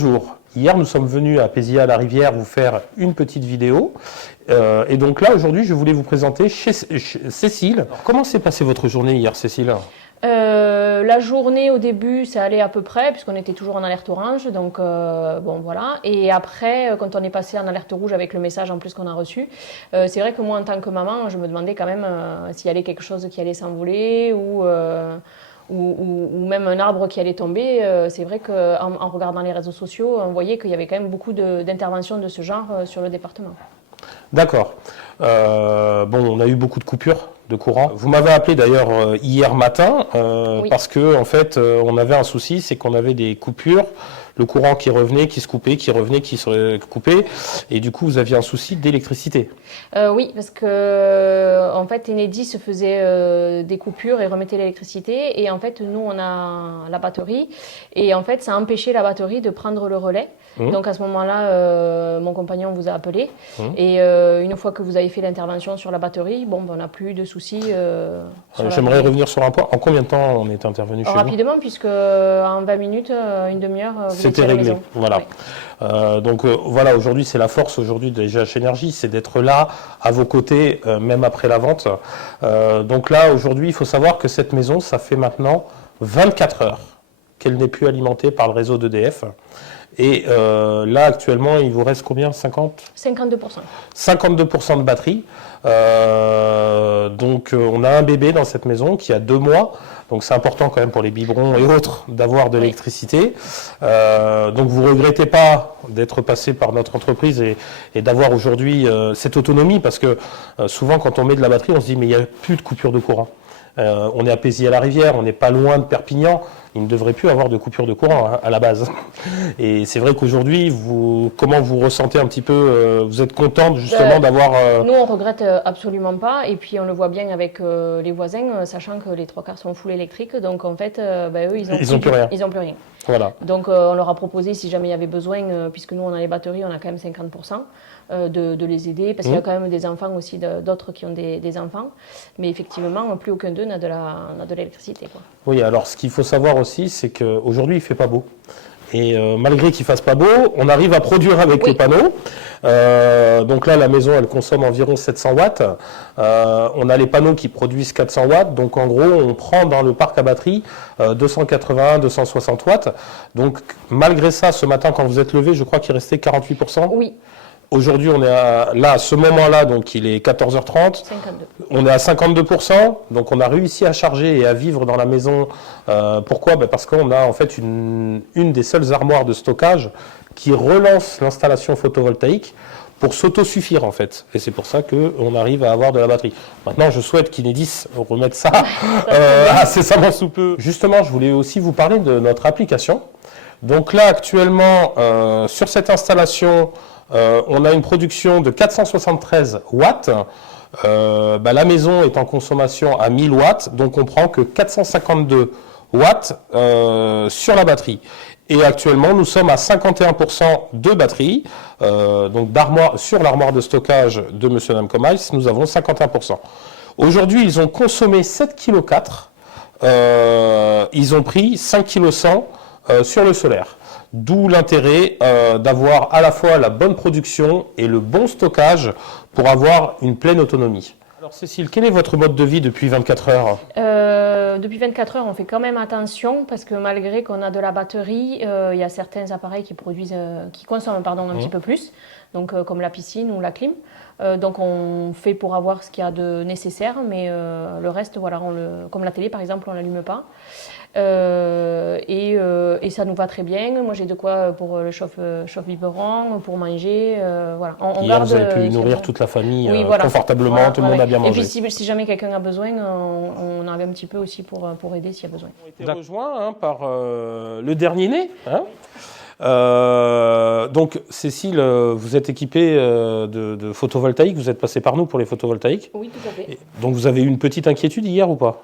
Bonjour, hier nous sommes venus à Pézilla-la-Rivière vous faire une petite vidéo et donc là aujourd'hui je voulais vous présenter chez Cécile. Alors, comment s'est passée votre journée hier, Cécile? La journée au début ça allait à peu près puisqu'on était toujours en alerte orange, donc bon voilà. Et après quand on est passé en alerte rouge avec le message en plus qu'on a reçu, c'est vrai que moi en tant que maman je me demandais quand même s'il y allait quelque chose qui allait s'envoler ou même un arbre qui allait tomber. C'est vrai qu'en regardant les réseaux sociaux on voyait qu'il y avait quand même beaucoup d'interventions de ce genre sur le département. D'accord. Bon, on a eu beaucoup de coupures de courant. Vous m'avez appelé d'ailleurs hier matin Oui. parce que en fait on avait un souci, c'est qu'on avait des coupures, le courant qui revenait, qui se coupait, qui revenait, qui se coupait, et du coup vous aviez un souci d'électricité. Oui, parce que en fait Enedis faisait des coupures et remettait l'électricité, et en fait nous on a la batterie, et en fait ça a empêché la batterie de prendre le relais. Donc à ce moment-là, mon compagnon vous a appelé, et une fois que vous avez fait l'intervention sur la batterie, bon, ben, on n'a plus de soucis. J'aimerais revenir sur un point. En combien de temps on est intervenu chez vous? Rapidement, puisque en 20 minutes, une demi-heure, vous étiez C'était à la réglé. maison. Voilà. Oui. Donc voilà, aujourd'hui c'est la force aujourd'hui de GH Énergie, c'est d'être là à vos côtés, même après la vente. Donc là aujourd'hui, il faut savoir que cette maison, ça fait maintenant 24 heures qu'elle n'est plus alimentée par le réseau d'EDF. Et là, actuellement, il vous reste combien? 52%. 52% de batterie. Donc, on a un bébé dans cette maison qui a 2 mois. Donc, c'est important quand même pour les biberons et autres d'avoir de l'électricité. Donc, vous ne regrettez pas d'être passé par notre entreprise et d'avoir aujourd'hui cette autonomie, parce que souvent, quand on met de la batterie, on se dit, mais il n'y a plus de coupure de courant. On est à Pézilla-la-Rivière, on n'est pas loin de Perpignan. Il ne devrait plus avoir de coupure de courant à la base. Et c'est vrai qu'aujourd'hui, comment vous ressentez un petit peu? Vous êtes contente justement d'avoir... Nous, on regrette absolument pas. Et puis, on le voit bien avec les voisins, sachant que les 3/4 sont full électriques. Donc, en fait, eux, ils n'ont plus rien. Ils n'ont plus rien. Voilà. Donc, on leur a proposé, si jamais il y avait besoin, puisque nous, on a les batteries, on a quand même 50%, de les aider. Parce qu'il y a quand même des enfants aussi, d'autres qui ont des enfants. Mais effectivement, plus aucun d'eux n'a de l'électricité. Oui, alors ce qu'il faut savoir aussi, c'est qu'aujourd'hui, il ne fait pas beau. Et malgré qu'il ne fasse pas beau, on arrive à produire avec les panneaux. Donc là, la maison, elle consomme environ 700 watts. On a les panneaux qui produisent 400 watts. Donc en gros, on prend dans le parc à batterie 280, 260 watts. Donc malgré ça, ce matin, quand vous êtes levé, je crois qu'il restait 48%. Oui. Aujourd'hui, on est là, à ce moment-là, donc il est 14h30. 52. On est à 52%, donc on a réussi à charger et à vivre dans la maison. Pourquoi? Parce qu'on a en fait une des seules armoires de stockage qui relance l'installation photovoltaïque pour s'autosuffire en fait. Et c'est pour ça qu'on arrive à avoir de la batterie. Maintenant, je souhaite qu'Enedis remette ça incessamment sous peu. Justement, je voulais aussi vous parler de notre application. Donc là, actuellement, sur cette installation, on a une production de 473 watts. La maison est en consommation à 1000 watts, donc on prend que 452 watts sur la batterie. Et actuellement, nous sommes à 51% de batterie, donc sur l'armoire de stockage de M. Namcomice, nous avons 51%. Aujourd'hui, ils ont consommé 7,4 kg, ils ont pris 5,1 kg sur le solaire. D'où l'intérêt d'avoir à la fois la bonne production et le bon stockage pour avoir une pleine autonomie. Alors Cécile, quel est votre mode de vie depuis 24 heures? Depuis 24 heures, on fait quand même attention parce que malgré qu'on a de la batterie, il y a certains appareils qui consomment un petit peu plus, donc comme la piscine ou la clim. Donc on fait pour avoir ce qu'il y a de nécessaire, mais le reste, voilà, comme la télé par exemple, on l'allume pas. Et ça nous va très bien. Moi j'ai de quoi pour le chauffe-biberon, pour manger. Voilà. Hier, vous avez pu nourrir toute la famille confortablement, voilà, tout le monde a bien mangé. Et puis si jamais quelqu'un a besoin, on arrive un petit peu aussi pour aider s'il y a besoin. On a été rejoints par le dernier né. Donc Cécile, vous êtes équipée de photovoltaïque, vous êtes passée par nous pour les photovoltaïques. Oui, tout à fait. Et donc vous avez eu une petite inquiétude hier ou pas?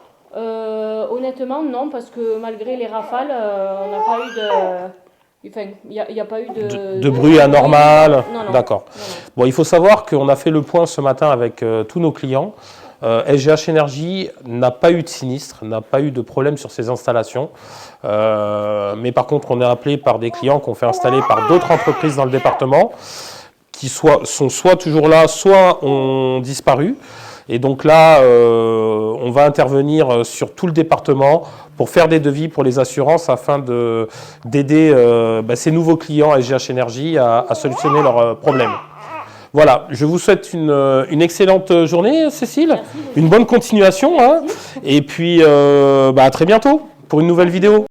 Honnêtement, non, parce que malgré les rafales, on n'a pas eu de... Enfin, il n'y a pas eu de bruit anormal. Non. D'accord. Bon, il faut savoir qu'on a fait le point ce matin avec tous nos clients. SGH Énergie n'a pas eu de sinistre, n'a pas eu de problème sur ses installations. Mais par contre, on est appelé par des clients qu'on fait installer par d'autres entreprises dans le département, qui sont soit toujours là, soit ont disparu. Et donc là, on va intervenir sur tout le département pour faire des devis pour les assurances afin d'aider ces nouveaux clients SGH Énergie à solutionner leurs problèmes. Voilà, je vous souhaite une excellente journée, Cécile. Merci. Une bonne continuation. Hein, et puis, à très bientôt pour une nouvelle vidéo.